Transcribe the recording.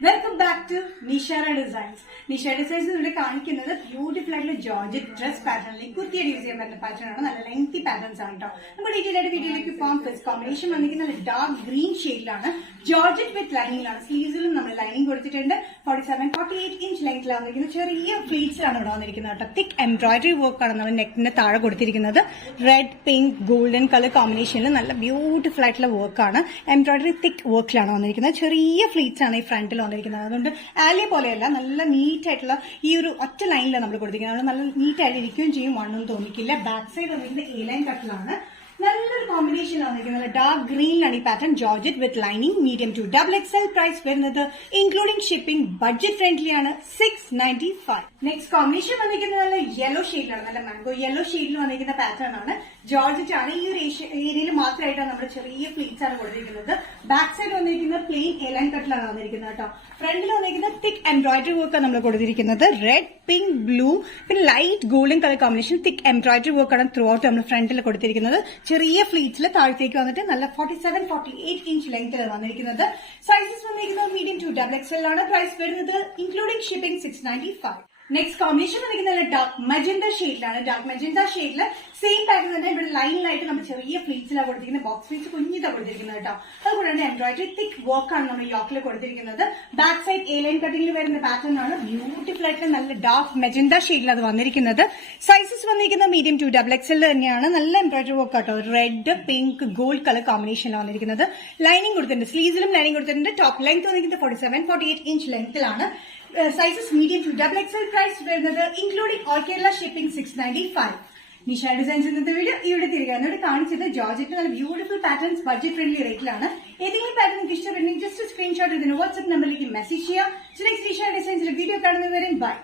Welcome back to Nishara designs. Nishara designs ഇവിടെ കാണിക്കുന്നത് beautiful ആയിട്ടുള്ള ജോർജറ്റ് ഡ്രസ് പാറ്റേണിൽ കുർത്തിയുടെ യൂസ് ചെയ്യാൻ പറ്റുന്ന പാറ്റേൺ ആണ്. നല്ല ലെങ്തി പാറ്റേൺസ് ആണ് കേട്ടോ. നമുക്ക് ഡീറ്റെയിൽ ആയിട്ട് വീഡിയോയിലേക്ക് പോകാം. ഫസ്റ്റ് കോമ്പിനേഷൻ വന്നിരിക്കുന്നത് ഡാർക്ക് ഗ്രീൻ ഷെയ്ഡിലാണ്. ജോർജറ്റ് വിത്ത് ലൈനിങ്ങിലാണ്. സ്ലീവ്സിലും നമ്മൾ ലൈനിങ് കൊടുത്തിട്ടുണ്ട്. 47-48 ഇഞ്ച് ലെങ്ത്തിലാണ് വന്നിരിക്കുന്നത്. ചെറിയ ഫ്ലീറ്റ്സിലാണ് ഇവിടെ വന്നിരിക്കുന്നത് കേട്ടോ. തിക്ക് എംബ്രോയിഡറി വർക്കാണ് നമ്മൾ നെക്കിന്റെ താഴെ കൊടുത്തിരിക്കുന്നത്. റെഡ്, പിങ്ക്, ഗോൾഡൻ കളർ കോമ്പിനേഷനിൽ നല്ല ബ്യൂട്ടിഫുൾ ആയിട്ടുള്ള വർക്കാണ്. എംബ്രോയിഡറി തിക്ക് വർക്കിലാണ് വന്നിരിക്കുന്നത്. ചെറിയ ഫ്ലീറ്റ്സ് ആണ് ഈ ഫ്രണ്ടിൽ വന്നിരിക്കുന്നത്. അതുകൊണ്ട് ആലിയ പോലെയല്ല, നല്ല നീറ്റ് ആയിട്ടുള്ള ഈ ഒരു ഒറ്റ ലൈനിലാണ് നമ്മൾ കൊടുത്തിരിക്കുന്നത്. നല്ല നീറ്റ് ആയിട്ട് ഇരിക്കുകയും ചെയ്യും, വണ്ണും തോന്നിക്കില്ല. ബാക്ക് സൈഡ് വന്നിരിക്കുന്നത് എ ലൈൻ കട്ടിലാണ്. നല്ലൊരു കോമ്പിനേഷനിലാണ് വന്നിരിക്കുന്നത്. ഡാർക്ക് ഗ്രീനിലാണ് ഈ pattern. Georgette with lining, medium to XXL. Price വരുന്നത് ഇൻക്ലൂഡിംഗ് ഷിപ്പിംഗ് ബഡ്ജറ്റ് ഫ്രണ്ട്ലി ആണ്, 695. നെക്സ്റ്റ് കോമ്പിനേഷൻ വന്നിരിക്കുന്നത് നല്ല യെല്ലോ ഷെയ്ഡിലാണ്. നല്ല മാംഗോ യെല്ലോ ഷെയ്ഡിൽ വന്നിരിക്കുന്ന പാറ്റേൺ ആണ്. ജോർജറ്റ് ആണ്. ഈ ഒരു ഏരിയയിൽ മാത്രമായിട്ടാണ് നമ്മൾ ചെറിയ ഫ്ലീറ്റ്സ് ആണ് കൊടുത്തിരിക്കുന്നത്. ബാക്ക് സൈഡ് വന്നിരിക്കുന്നത് പ്ലെയിൻ എ ലൈൻ കട്ടിലാണ് വന്നിരിക്കുന്നത് കേട്ടോ. ഫ്രണ്ടിൽ വന്നിരിക്കുന്നത് തിക്ക് എംബ്രോയിഡറി വർക്കാണ് നമ്മൾ കൊടുത്തിരിക്കുന്നത്. റെഡ്, പിങ്ക്, ബ്ലൂ, പിന്നെ ലൈറ്റ് ഗോൾഡൻ കളർ കോമ്പിനേഷൻ തിക്ക് എംബ്രോയിഡറി വർക്കാണ് ത്രൂ ഔട്ട് നമ്മൾ ഫ്രണ്ടിൽ കൊടുത്തിരിക്കുന്നത്. ചെറിയ ഫ്ലീറ്റ്സിൽ താഴത്തേക്ക് വന്നിട്ട് നല്ല 47-48 ഇഞ്ച് ലെങ്ത്തിൽ വന്നിരിക്കുന്നത്. സൈസസ് വന്നിരിക്കുന്നത് മീഡിയം ടു XXL ആണ്. പ്രൈസ് വരുന്നത് ഇൻക്ലൂഡിംഗ് ഷിപ്പിംഗ് 695. നെക്സ്റ്റ് കോമ്പിനേഷൻ വന്നിരിക്കുന്നത് ഡാർക്ക് മജന്ത ഷെയ്ഡിലാണ്. ഡാർക്ക് മജന്ത ഷെയ്ഡിൽ സെയിം പാറ്റേൺ തന്നെ ഇവിടെ ലൈനിലായിട്ട് നമ്മൾ ചെറിയ ഫ്ലീറ്റ്സിലാണ് കൊടുത്തിരിക്കുന്നത്. ബോക്സ് ഫ്ലീറ്റ്സ് കുഞ്ഞിതാണ് കൊടുത്തിരിക്കുന്നത് കേട്ടോ. അതുകൂടാണ്ട് എംബ്രോയിഡറി തിക്ക് വർക്കാണ് നമ്മൾ യോക്കിൽ കൊടുത്തിരിക്കുന്നത്. ബാക്ക് സൈഡ് എ ലൈൻ കട്ടിംഗിൽ വരുന്ന പാറ്റേൺ ആണ്. ബ്യൂട്ടിഫുൾ ആയിട്ട് നല്ല ഡാർക്ക് മജന്ത ഷെയ്ഡിൽ അത് വന്നിരിക്കുന്നത്. സൈസസ് വന്നിരിക്കുന്നത് മീഡിയം ടു XXL തന്നെയാണ്. നല്ല എംബ്രോയിഡറി വർക്ക് കേട്ടോ. റെഡ്, പിങ്ക്, ഗോൾഡ് കളർ കോമ്പിനേഷനിലാണ് വന്നിരിക്കുന്നത്. ലൈനിങ് കൊടുത്തിട്ടുണ്ട്. സ്ലീവ്സിലും ലൈനിങ് കൊടുത്തിട്ടുണ്ട്. ടോപ്പ് ലെങ്ത് വന്നിരിക്കുന്നത് 47-48 ഇഞ്ച് ലെങ്ത്തിലാണ്. Sizes medium to XXL. Price വരുന്നത് including all Kerala shipping 695. Nisha designs ഇന്നത്തെ വീഡിയോ ഇവിടെ തിരികെ എന്നോട് കാണിച്ചത് ജോർജറ്റ് നല്ല ബ്യൂട്ടിഫുൾ പാറ്റേൺസ് ബഡ്ജറ്റ് ഫ്രണ്ട്ലി റേറ്റിലാണ്. ഏതെങ്കിലും പാറ്റേൺ നിങ്ങൾക്ക് ഇഷ്ടപ്പെടുന്നെങ്കിൽ ജസ്റ്റ് സ്ക്രീൻഷോട്ട് ഇതിന് വാട്സ്ആപ്പ് നമ്പറിലേക്ക് മെസ്സേജ് ചെയ്യാം. നെക്സ്റ്റ് നിഷ ഡിസൈൻസിന്റെ വീഡിയോ കാണുന്നവരെ ബൈ.